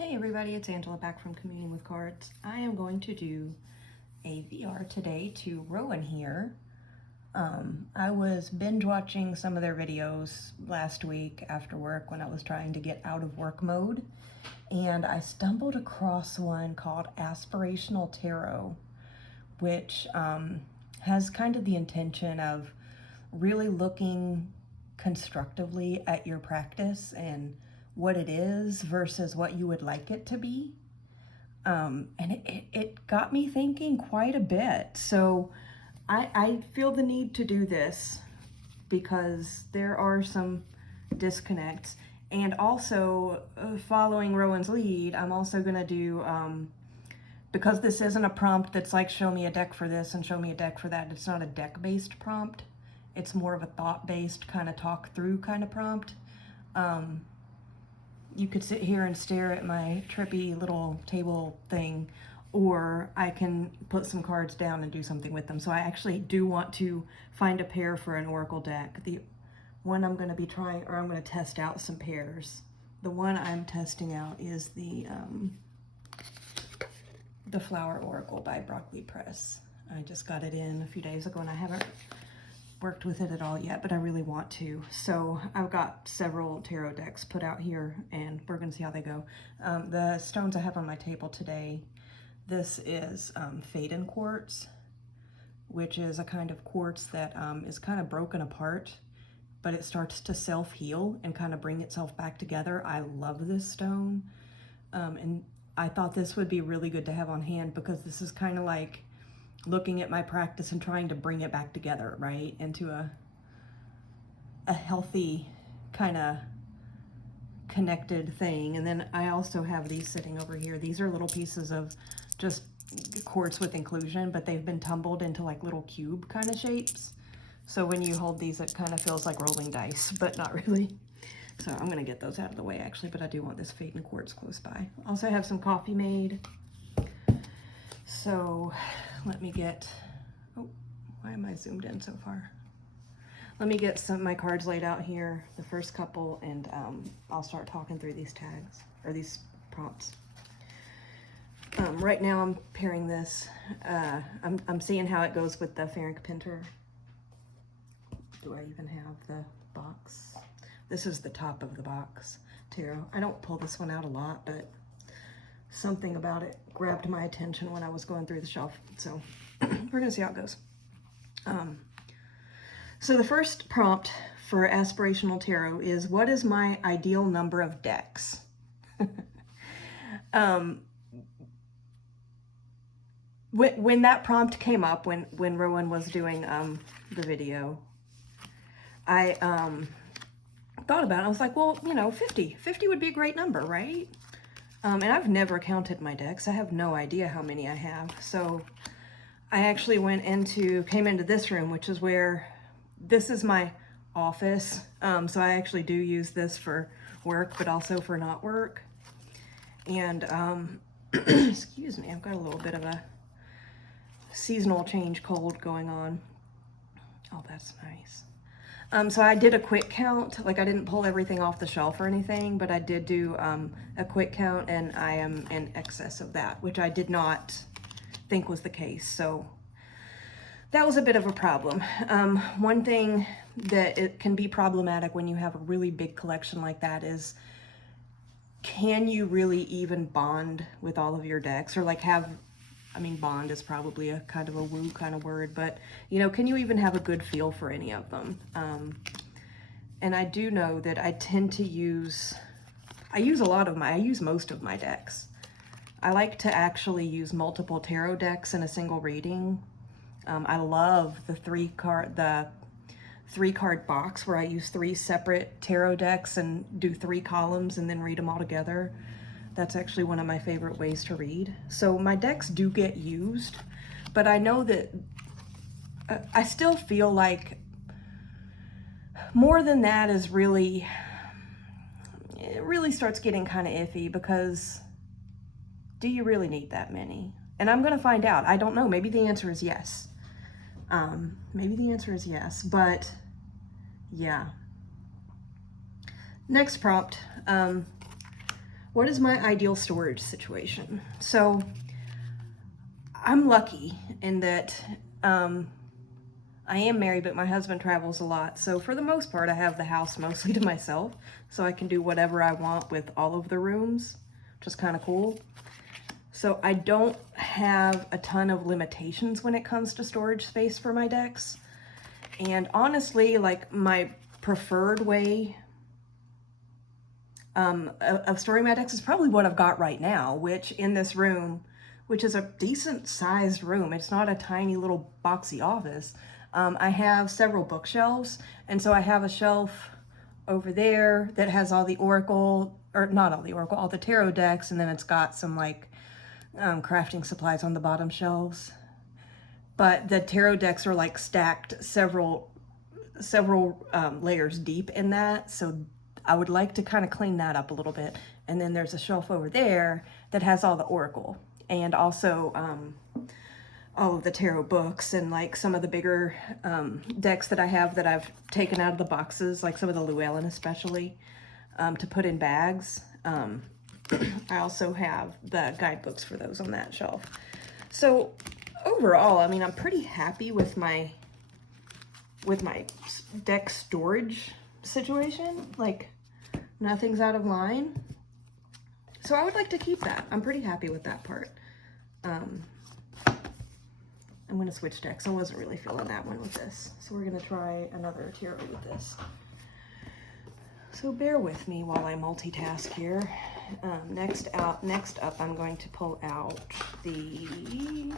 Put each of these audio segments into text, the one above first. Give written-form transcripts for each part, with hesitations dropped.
Hey everybody, it's Angela back from Communing with Cards. I am going to do a VR today to Rowan here. I was binge watching some of their videos last week after work when I was trying to get out of work mode, and I stumbled across one called Aspirational Tarot, which has kind of the intention of really looking constructively at your practice and what it is versus what you would like it to be. And it got me thinking quite a bit. So I feel the need to do this because there are some disconnects. And also, following Rowan's lead, I'm also going to do, because this isn't a prompt that's like, show me a deck for this and show me a deck for that. It's not a deck-based prompt. It's more of a thought-based kind of talk through kind of prompt. You could sit here and stare at my trippy little table thing, or I can put some cards down and do something with them. So I actually do want to find a pair for an Oracle deck. The one I'm going to be trying, or I'm going to test out some pairs. The one I'm testing out is the Flower Oracle by Broccoli Press. I just got it in a few days ago and I haven't worked with it at all yet, but I really want to. So I've got several tarot decks put out here and we're gonna see how they go. The stones I have on my table today, this is Faden quartz, which is a kind of quartz that is kind of broken apart, but it starts to self-heal and kind of bring itself back together. I love this stone. And I thought this would be really good to have on hand because this is kind of like looking at my practice and trying to bring it back together, right? Into a healthy kind of connected thing. And then I also have these sitting over here. These are little pieces of just quartz with inclusion, but they've been tumbled into like little cube kind of shapes. So when you hold these, it kind of feels like rolling dice, but not really. So I'm gonna get those out of the way actually, but I do want this Faden quartz close by. Also I have some coffee made. So let me get, oh, why am I zoomed in so far? Let me get some of my cards laid out here, the first couple, and I'll start talking through these tags, or these prompts. Right now I'm pairing this, I'm seeing how it goes with the Ferenc Pinter. Do I even have the box? This is the top of the box tarot. I don't pull this one out a lot, but something about it grabbed my attention when I was going through the shelf. So we're gonna see how it goes. So the first prompt for Aspirational Tarot is, what is my ideal number of decks? When that prompt came up, when Rowan was doing the video, I thought about it. I was like, well, you know, 50 would be a great number, right? And I've never counted my decks. I have no idea how many I have. So I actually came into this room, which is where, this is my office. So I actually do use this for work, but also for not work. And, excuse me, I've got a little bit of a seasonal change cold going on. Oh, that's nice. So I did a quick count, like I didn't pull everything off the shelf or anything, but I did do a quick count and I am in excess of that, which I did not think was the case. So that was a bit of a problem. One thing that it can be problematic when you have a really big collection like that is, can you really even bond with all of your decks, or like have, I mean, bond is probably a kind of a woo kind of word, but, you know, can you even have a good feel for any of them? And I do know that I tend to use most of my decks. I like to actually use multiple tarot decks in a single reading. I love the three card box where I use 3 separate tarot decks and do 3 columns and then read them all together. That's actually one of my favorite ways to read. So my decks do get used, but I know that I still feel like more than that is really, it really starts getting kind of iffy, because do you really need that many? And I'm gonna find out. I don't know, maybe the answer is yes. Maybe the answer is yes, but yeah. Next prompt. what is my ideal storage situation? So I'm lucky in that I am married, but my husband travels a lot. So for the most part, I have the house mostly to myself, so I can do whatever I want with all of the rooms, which is kind of cool. So I don't have a ton of limitations when it comes to storage space for my decks. And honestly, like my preferred way of storing my decks is probably what I've got right now, which in this room, which is a decent sized room, it's not a tiny little boxy office. I have several bookshelves, and so I have a shelf over there that has all the Oracle, or not all the Oracle, all the tarot decks, and then it's got some like crafting supplies on the bottom shelves. But the tarot decks are like stacked several layers deep in that, so I would like to kind of clean that up a little bit. And then there's a shelf over there that has all the Oracle, and also all of the tarot books, and like some of the bigger decks that I have that I've taken out of the boxes, like some of the Llewellyn especially, to put in bags. I also have the guidebooks for those on that shelf. So overall, I mean, I'm pretty happy with my deck storage situation. Like, nothing's out of line. So I would like to keep that. I'm pretty happy with that part. I'm going to switch decks. I wasn't really feeling that one with this. So we're going to try another tarot with this. So bear with me while I multitask here. Next up, I'm going to pull out the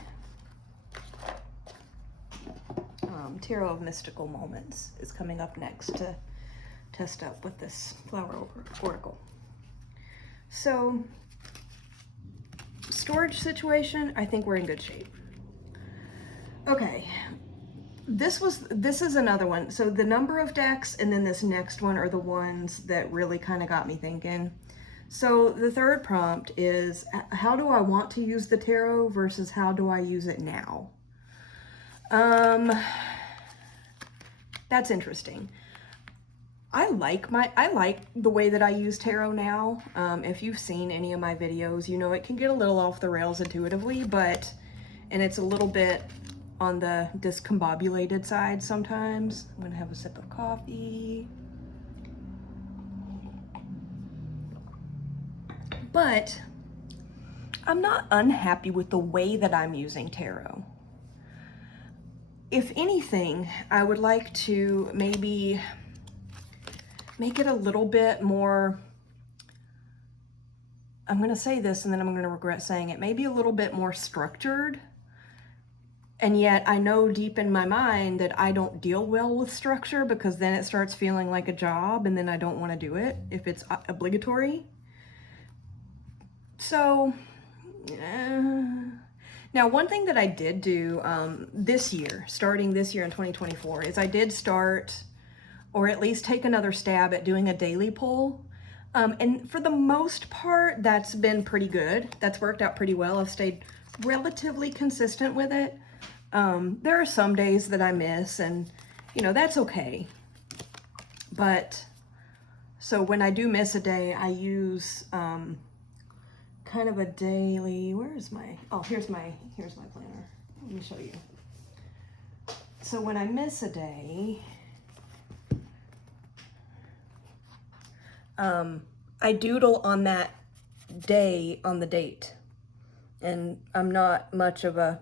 Tarot of Mystical Moments is coming up next to test out with this Flower Oracle. So, storage situation, I think we're in good shape. Okay, this is another one. So the number of decks and then this next one are the ones that really kind of got me thinking. So the third prompt is, how do I want to use the tarot versus how do I use it now? That's interesting. I like the way that I use tarot now. If you've seen any of my videos, you know it can get a little off the rails intuitively, and it's a little bit on the discombobulated side sometimes. I'm gonna have a sip of coffee. But I'm not unhappy with the way that I'm using tarot. If anything, I would like to maybe make it a little bit more, I'm going to say this and then I'm going to regret saying it, maybe a little bit more structured. And yet I know deep in my mind that I don't deal well with structure, because then it starts feeling like a job and then I don't want to do it if it's obligatory. So, now one thing that I did do this year, starting this year in 2024, is I did start, or at least take another stab at doing a daily pull. And for the most part, that's been pretty good. That's worked out pretty well. I've stayed relatively consistent with it. There are some days that I miss, and that's okay. But so when I do miss a day, I use kind of a daily, here's my planner. Let me show you. So when I miss a day, I doodle on that day on the date. And I'm not much of a,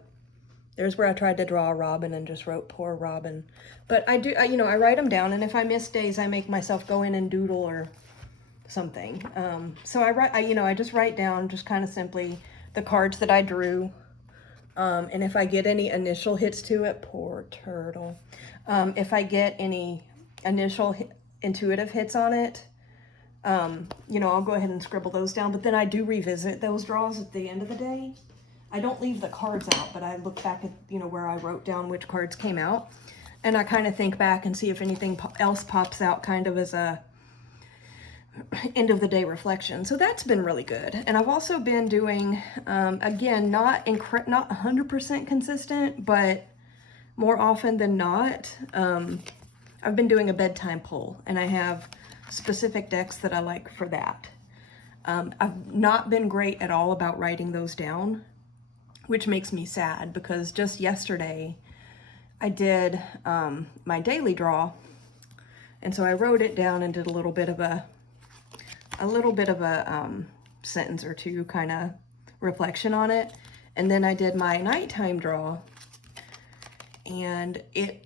there's where I tried to draw a robin and just wrote poor Robin. But I write them down, and if I miss days, I make myself go in and doodle or something. So I just write down just kind of simply the cards that I drew. And if I get any initial hits to it, poor turtle. If I get any initial intuitive hits on it, I'll go ahead and scribble those down, but then I do revisit those draws at the end of the day. I don't leave the cards out, but I look back at, where I wrote down which cards came out, and I kind of think back and see if anything else pops out kind of as a end of the day reflection. So that's been really good. And I've also been doing, again, not 100% consistent, but more often than not, I've been doing a bedtime pull, and I have specific decks that I like for that. I've not been great at all about writing those down, which makes me sad because just yesterday I did my daily draw, and so I wrote it down and did a little bit of a sentence or two kind of reflection on it, and then I did my nighttime draw, and it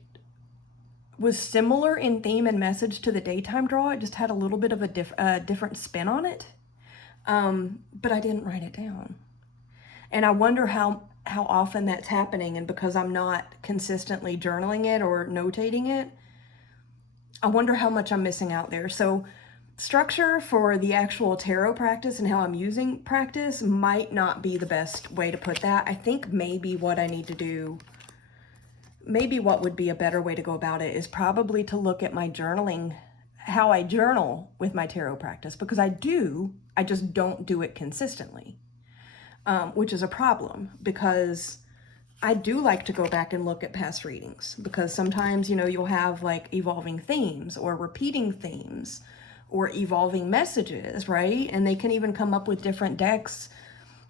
was similar in theme and message to the daytime draw. It just had a little bit of a different spin on it, but I didn't write it down. And I wonder how often that's happening, and because I'm not consistently journaling it or notating it, I wonder how much I'm missing out there. So structure for the actual tarot practice and how I'm using practice might not be the best way to put that. I think maybe what I need to do, maybe what would be a better way to go about it is probably to look at my journaling, how I journal with my tarot practice, because I just don't do it consistently, which is a problem, because I do like to go back and look at past readings, because sometimes, you know, you'll have like evolving themes or repeating themes or evolving messages, right? And they can even come up with different decks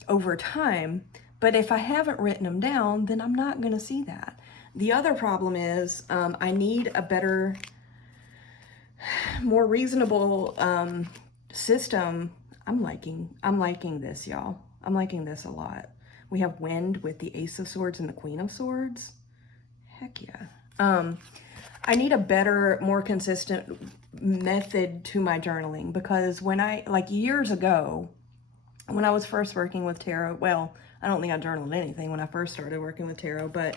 over time. But if I haven't written them down, then I'm not going to see that. The other problem is I need a better, more reasonable system. I'm liking this, y'all. I'm liking this a lot. We have wind with the Ace of Swords and the Queen of Swords. Heck yeah. I need a better, more consistent method to my journaling, because when like years ago, when I was first working with tarot, well, I don't think I journaled anything when I first started working with tarot, but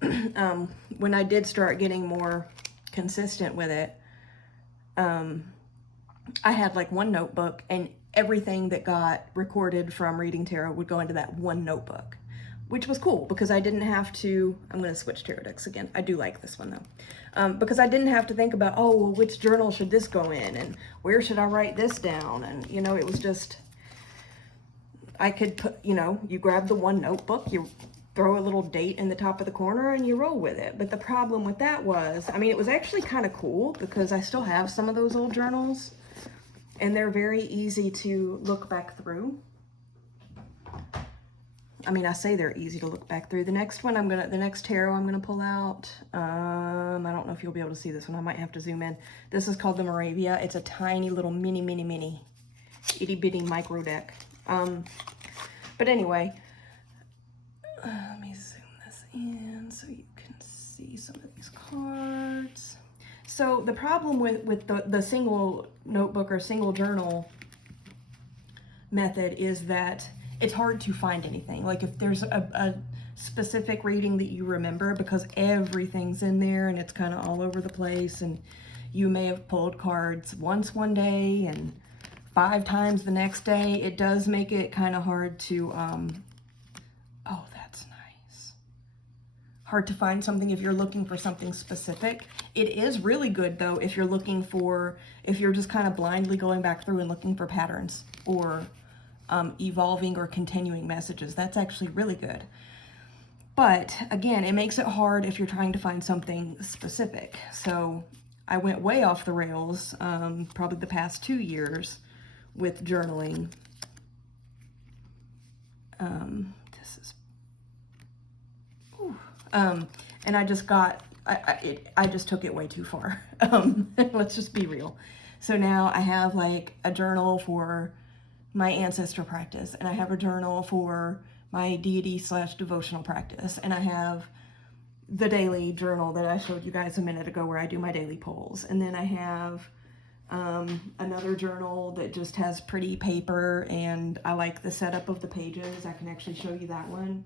when I did start getting more consistent with it, I had like one notebook, and everything that got recorded from reading tarot would go into that one notebook, which was cool because I didn't have to, I'm going to switch tarot decks again. I do like this one though. Because I didn't have to think about, oh, well, which journal should this go in and where should I write this down? And, you know, it was just, I could put, you know, you grab the one notebook, you throw a little date in the top of the corner and you roll with it. But the problem with that was, I mean, it was actually kind of cool because I still have some of those old journals and they're very easy to look back through. I mean, I say they're easy to look back through. The next one the next tarot I'm gonna pull out, I don't know if you'll be able to see this one. I might have to zoom in. This is called the Moravia. It's a tiny little mini, itty bitty micro deck. But anyway, let me zoom this in so you can see some of these cards. So the problem with the single notebook or single journal method is that it's hard to find anything. Like if there's a specific reading that you remember, because everything's in there and it's kind of all over the place, and you may have pulled cards once one day and 5 times the next day, it does make it kind of hard to, oh, that's nice. Hard to find something if you're looking for something specific. It is really good though if you're looking for, if you're just kind of blindly going back through and looking for patterns or evolving or continuing messages. That's actually really good. But again, it makes it hard if you're trying to find something specific. So I went way off the rails probably the past 2 years with journaling. This is, and I just got, I just took it way too far. Let's just be real. So now I have like a journal for my ancestor practice, and I have a journal for my deity/devotional practice, and I have the daily journal that I showed you guys a minute ago where I do my daily polls, and then I have another journal that just has pretty paper, and I like the setup of the pages. I can actually show you that one.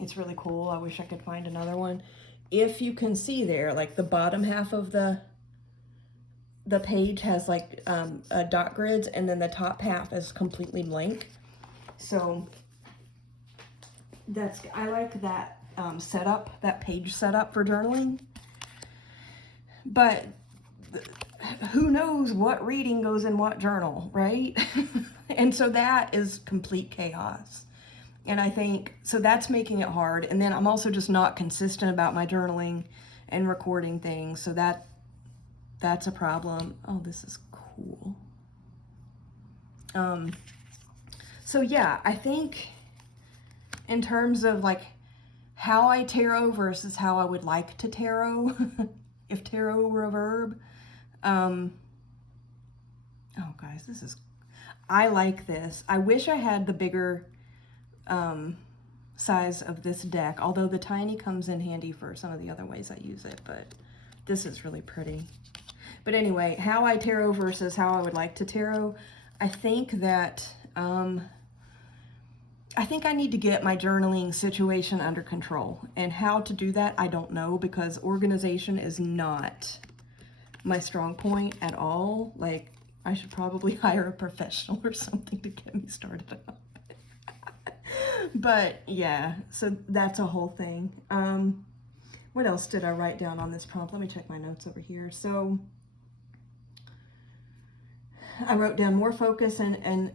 It's really cool. I wish I could find another one. If you can see there, like the bottom half of the page has like dot grids, and then the top half is completely blank. So that's, I like that setup, that page setup for journaling. But who knows what reading goes in what journal, right? And so that is complete chaos. And I think, so that's making it hard. And then I'm also just not consistent about my journaling and recording things. So that's a problem. Oh, this is cool. So yeah, I think in terms of like how I tarot versus how I would like to tarot, if tarot were a verb. Oh guys, I like this. I wish I had the bigger size of this deck, although the tiny comes in handy for some of the other ways I use it, but this is really pretty. But anyway, how I tarot versus how I would like to tarot. I think that, I think I need to get my journaling situation under control. And how to do that, I don't know, because organization is not my strong point at all. Like, I should probably hire a professional or something to get me started up. But yeah, so that's a whole thing. What else did I write down on this prompt? Let me check my notes over here. So I wrote down more focus and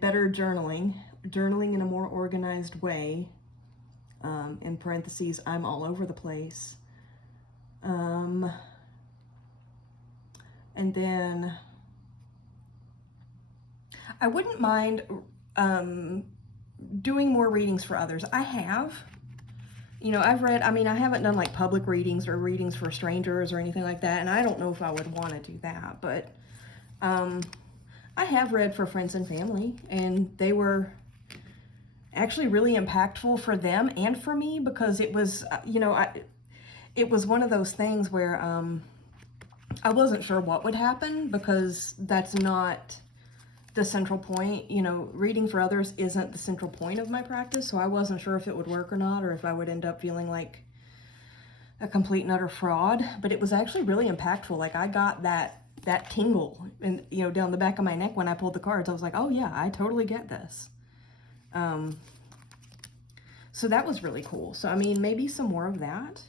better journaling in a more organized way. In parentheses, I'm all over the place. And then I wouldn't mind doing more readings for others. I have. You know, I've read, I mean, I haven't done like public readings or readings for strangers or anything like that, and I don't know if I would want to do that, but I have read for friends and family, and they were actually really impactful for them and for me, because it was, you know, it was one of those things where I wasn't sure what would happen, because that's not the central point. You know, reading for others isn't the central point of my practice, so I wasn't sure if it would work or not, or if I would end up feeling like a complete and utter fraud. But it was actually really impactful. Like, I got that tingle, and you know, down the back of my neck when I pulled the cards. I was like, oh yeah, I totally get this. So that was really cool. So I mean, maybe some more of that.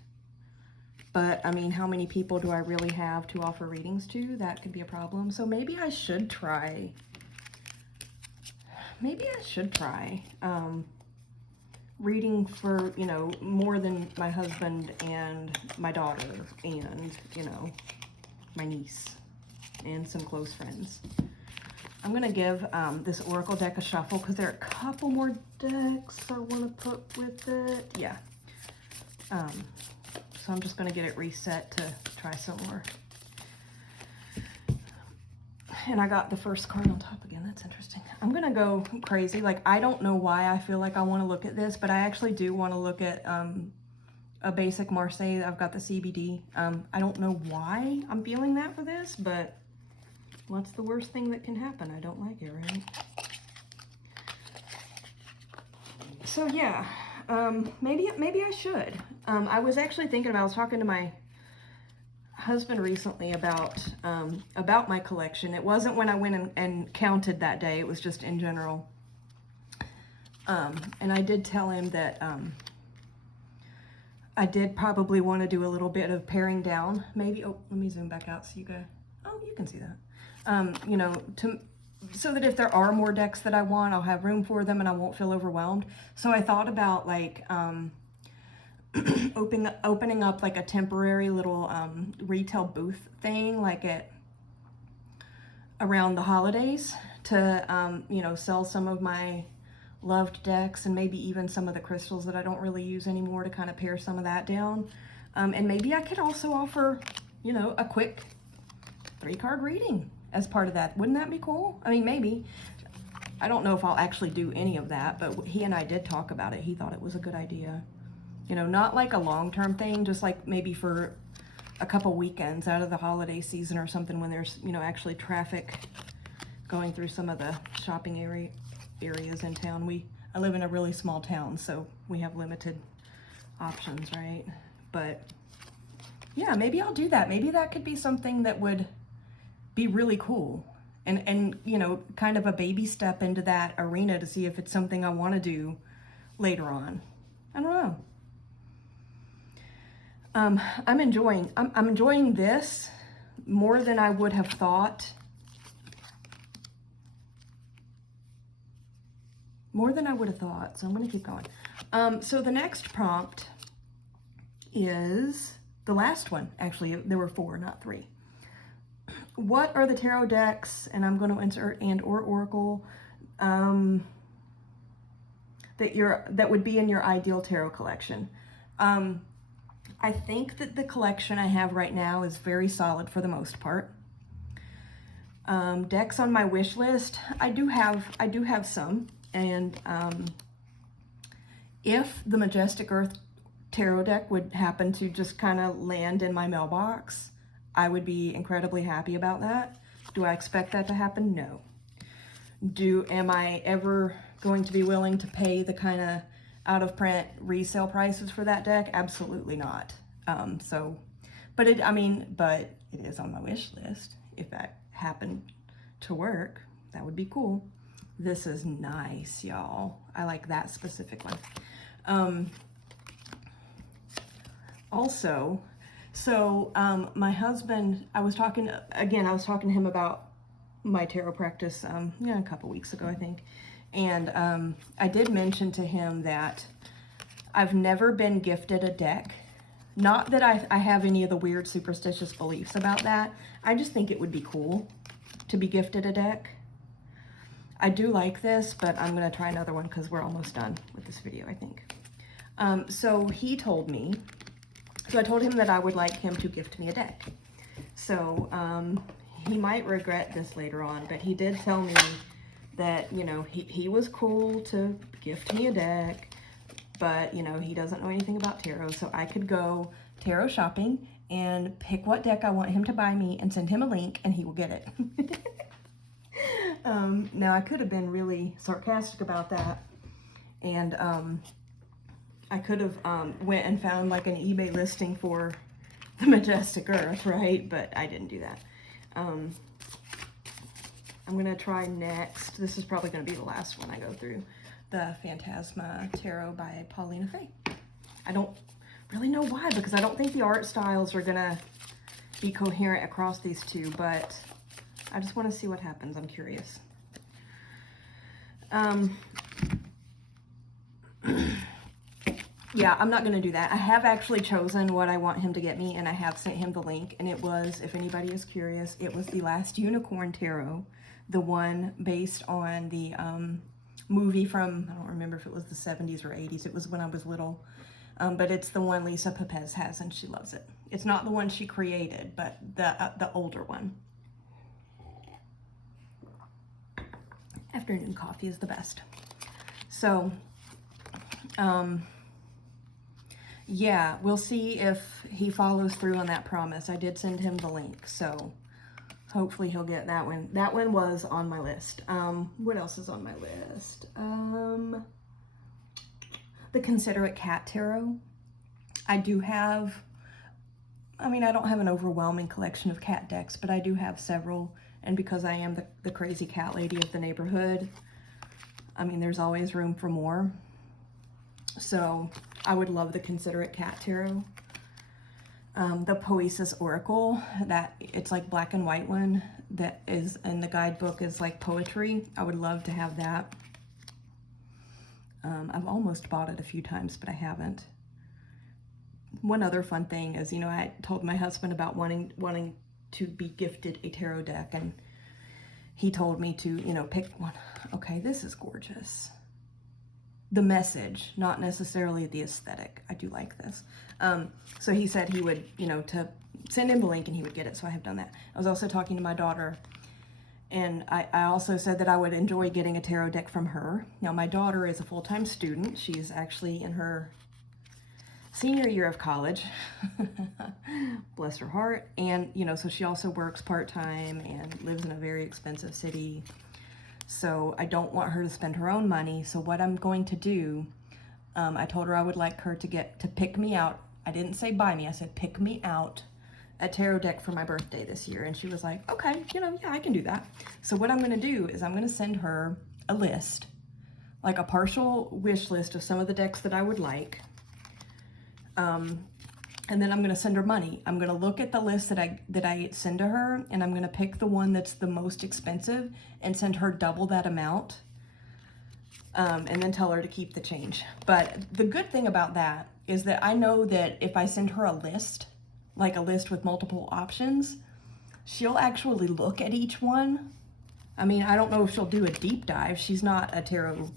But I mean, how many people do I really have to offer readings to? That could be a problem. So maybe I should try. Reading for, you know, more than my husband and my daughter and, you know, my niece and some close friends. I'm going to give this Oracle deck a shuffle, because there are a couple more decks I want to put with it. Yeah. So I'm just going to get it reset to try some more. And I got the first card on top again. That's interesting. I'm going to go crazy. Like, I don't know why I feel like I want to look at this, but I actually do want to look at a basic Marseille. I've got the CBD. I don't know why I'm feeling that for this, but what's the worst thing that can happen? I don't like it, right? So yeah, maybe I should. I was actually thinking about, I was talking to my husband recently about my collection. It wasn't when I went and counted that day, it was just in general. And I did tell him that I did probably want to do a little bit of paring down, maybe. Oh, let me zoom back out so you guys, oh, you can see that. You know, so that if there are more decks that I want, I'll have room for them and I won't feel overwhelmed. So I thought about like opening up like a temporary little retail booth thing, like around the holidays, to you know, sell some of my loved decks and maybe even some of the crystals that I don't really use anymore, to kind of pare some of that down. And maybe I could also offer, you know, a quick 3-card reading as part of that. Wouldn't that be cool? I mean, maybe. I don't know if I'll actually do any of that, but he and I did talk about it. He thought it was a good idea. You know, not like a long-term thing, just like maybe for a couple weekends out of the holiday season or something, when there's, you know, actually traffic going through some of the shopping areas in town. I live in a really small town, so we have limited options, right? But yeah, maybe I'll do that. Maybe that could be something that would be really cool, and you know, kind of a baby step into that arena to see if it's something I want to do later on. I don't know. I'm enjoying this more than I would have thought. More than I would have thought. So I'm going to keep going. So the next prompt is the last one. Actually, there were 4, not 3. what are the tarot decks, and I'm going to insert and or oracle, that would be in your ideal tarot collection. I think that the collection I have right now is very solid for the most part. Decks on my wish list, I do have some, and if the Majestic Earth tarot deck would happen to just kind of land in my mailbox, I would be incredibly happy about that. Do I expect that to happen? No. Am I ever going to be willing to pay the kind of out of print resale prices for that deck? Absolutely not. But it is on my wish list. If that happened to work, that would be cool. This is nice, y'all. I like that specific one. Also, my husband, I was talking to him about my tarot practice, a couple weeks ago, I think. And I did mention to him that I've never been gifted a deck. Not that I have any of the weird superstitious beliefs about that. I just think it would be cool to be gifted a deck. I do like this, but I'm going to try another one because we're almost done with this video, I think. So I told him that I would like him to gift me a deck. So he might regret this later on, but he did tell me that, he was cool to gift me a deck, but, he doesn't know anything about tarot, so I could go tarot shopping and pick what deck I want him to buy me and send him a link, and he will get it. Now, I could have been really sarcastic about that, and I could have went and found like an eBay listing for the Majestic Earth, right? But I didn't do that. I'm going to try next. This is probably going to be the last one I go through. The Phantasma Tarot by Paulina Faye. I don't really know why, because I don't think the art styles are going to be coherent across these two, but I just want to see what happens. I'm curious. Yeah, I'm not going to do that. I have actually chosen what I want him to get me, and I have sent him the link, and it was, if anybody is curious, it was the Last Unicorn Tarot, the one based on the movie from, I don't remember if it was the 70s or 80s. It was when I was little, but it's the one Lisa Pepez has, and she loves it. It's not the one she created, but the older one. Afternoon coffee is the best. So, yeah, we'll see if he follows through on that promise. I did send him the link, so hopefully he'll get that one. That one was on my list. What else is on my list? The Considerate Cat Tarot. I don't have an overwhelming collection of cat decks, but I do have several. And because I am the crazy cat lady of the neighborhood, there's always room for more. So I would love the Considerate Cat Tarot. The Poesis Oracle, that it's like black and white one that is in the guidebook is like poetry. I would love to have that. I've almost bought it a few times, but I haven't. One other fun thing is, I told my husband about wanting to be gifted a tarot deck, and he told me to, pick one. Okay, this is gorgeous. The message, not necessarily the aesthetic. I do like this. So he said he would, to send him the link and he would get it. So I have done that. I was also talking to my daughter, and I also said that I would enjoy getting a tarot deck from her. Now, my daughter is a full-time student. She's actually in her senior year of college. Bless her heart. And, so she also works part-time and lives in a very expensive city. So I don't want her to spend her own money. So what I'm going to do, I told her I would like her to pick me out. I didn't say buy me, I said pick me out a tarot deck for my birthday this year. And she was like, okay, yeah, I can do that. So what I'm going to do is I'm going to send her a list, like a partial wish list of some of the decks that I would like. And then I'm going to send her money. I'm going to look at the list that I send to her, and I'm going to pick the one that's the most expensive and send her double that amount, and then tell her to keep the change. But the good thing about that is that I know that if I send her a list, like a list with multiple options, she'll actually look at each one. I mean, I don't know if she'll do a deep dive. She's not a tarot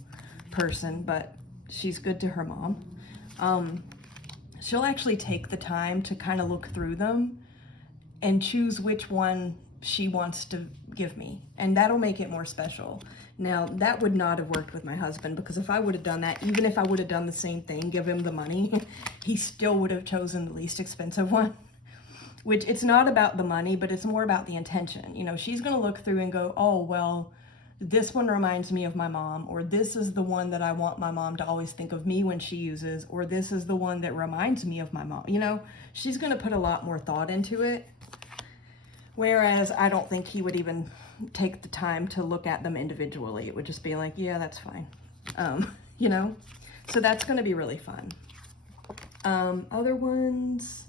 person, but she's good to her mom. She'll actually take the time to kind of look through them and choose which one she wants to give me. And that'll make it more special. Now, that would not have worked with my husband, because if I would have done that, even if I would have done the same thing, give him the money, he still would have chosen the least expensive one. Which, it's not about the money, but it's more about the intention. You know, she's going to look through and go, oh, well, this one reminds me of my mom, or this is the one that I want my mom to always think of me when she uses, or this is the one that reminds me of my mom. You know, she's going to put a lot more thought into it. Whereas I don't think he would even take the time to look at them individually. It would just be like, yeah, that's fine. You know, so that's going to be really fun. Other ones,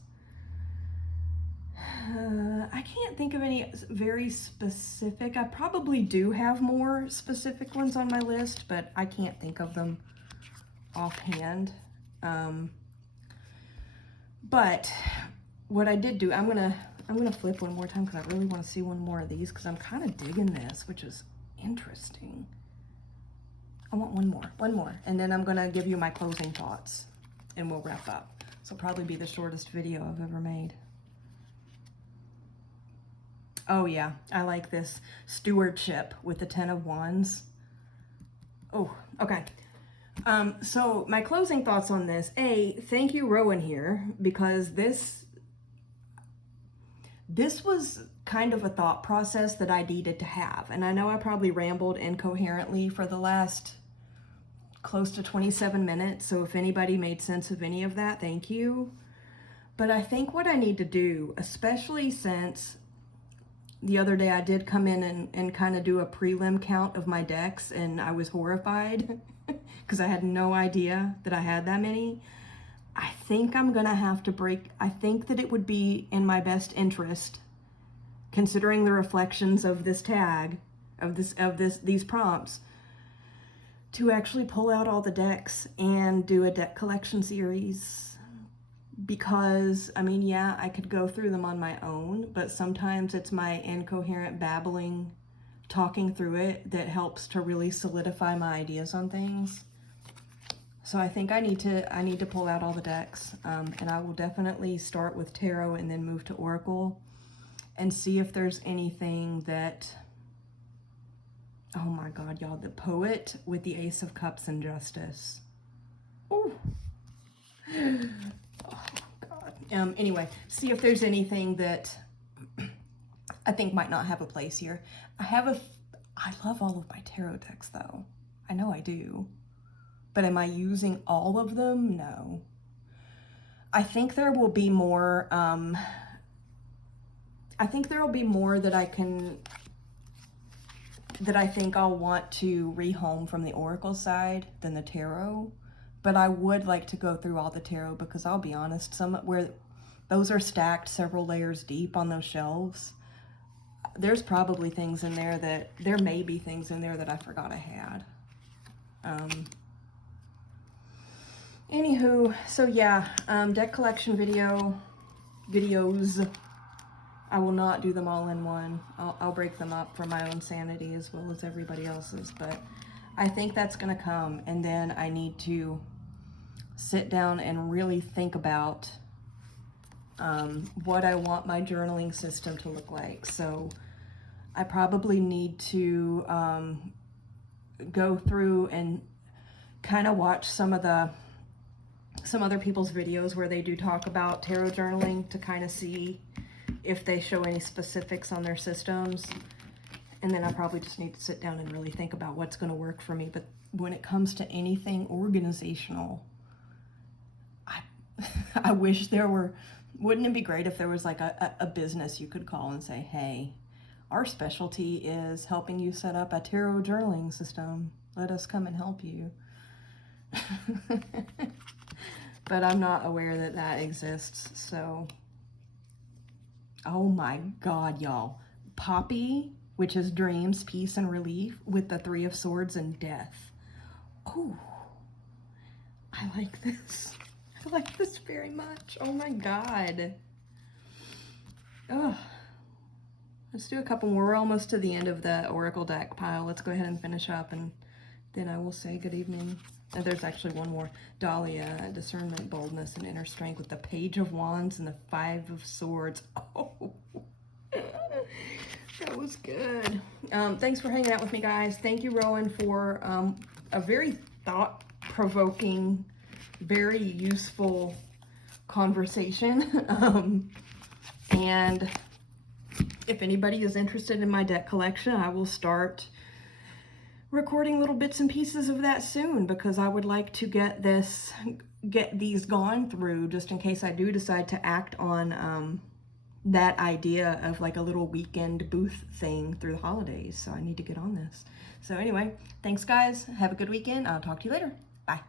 I can't think of any very specific. I probably do have more specific ones on my list, but I can't think of them offhand. But what I did do, I'm gonna flip one more time, because I really want to see one more of these, because I'm kind of digging this, which is interesting. I want one more, and then I'm gonna give you my closing thoughts, and we'll wrap up. This will probably be the shortest video I've ever made. Oh yeah, I like this stewardship with the 10 of Wands. Oh, okay. So my closing thoughts on this. Thank you, Rowan, here, because this was kind of a thought process that I needed to have. And I know I probably rambled incoherently for the last close to 27 minutes. So if anybody made sense of any of that, thank you. But I think what I need to do, especially since the other day I did come in and kind of do a prelim count of my decks, and I was horrified because I had no idea that I had that many. I think I'm gonna have to break. I think that it would be in my best interest, considering the reflections of this tag, these prompts, to actually pull out all the decks and do a deck collection series. Because, I mean, yeah, I could go through them on my own, but sometimes it's my incoherent babbling, talking through it, that helps to really solidify my ideas on things. So I think I need to pull out all the decks, and I will definitely start with tarot and then move to oracle and see if there's anything that, oh my God, y'all, the poet with the Ace of Cups and Justice. Ooh. Oh God. Anyway, see if there's anything that I think might not have a place here. I love all of my tarot decks though. I know I do. But am I using all of them? No. I think there will be more, I think there will be more that I think I'll want to rehome from the oracle side than the tarot. But I would like to go through all the tarot, because I'll be honest, where those are stacked several layers deep on those shelves, there's probably things in there there may be things in there that I forgot I had. Anywho, so yeah, deck collection videos, I will not do them all in one. I'll break them up for my own sanity as well as everybody else's, but I think that's gonna come, and then I need to sit down and really think about what I want my journaling system to look like. So I probably need to go through and kind of watch some other people's videos where they do talk about tarot journaling, to kind of see if they show any specifics on their systems. And then I probably just need to sit down and really think about what's going to work for me. But when it comes to anything organizational, I wish there were, wouldn't it be great if there was like a business you could call and say, hey, our specialty is helping you set up a tarot journaling system. Let us come and help you. But I'm not aware that that exists, so. Oh my God, y'all. Poppy, which is dreams, peace, and relief, with the 3 of Swords and death. Oh, I like this. I like this very much. Oh my God. Oh. let's do a couple more. We're almost to the end of the Oracle deck pile. Let's go ahead and finish up, and then I will say good evening. There's actually one more. Dahlia, discernment, boldness, and inner strength with the Page of Wands and the Five of Swords. Oh, that was good. Thanks for hanging out with me, guys. Thank you, Rowan, for a very thought-provoking, very useful conversation. And if anybody is interested in my deck collection, I will start recording little bits and pieces of that soon, because I would like to get these gone through, just in case I do decide to act on that idea of like a little weekend booth thing through the holidays. So I need to get on this. So anyway, thanks guys. Have a good weekend. I'll talk to you later. Bye.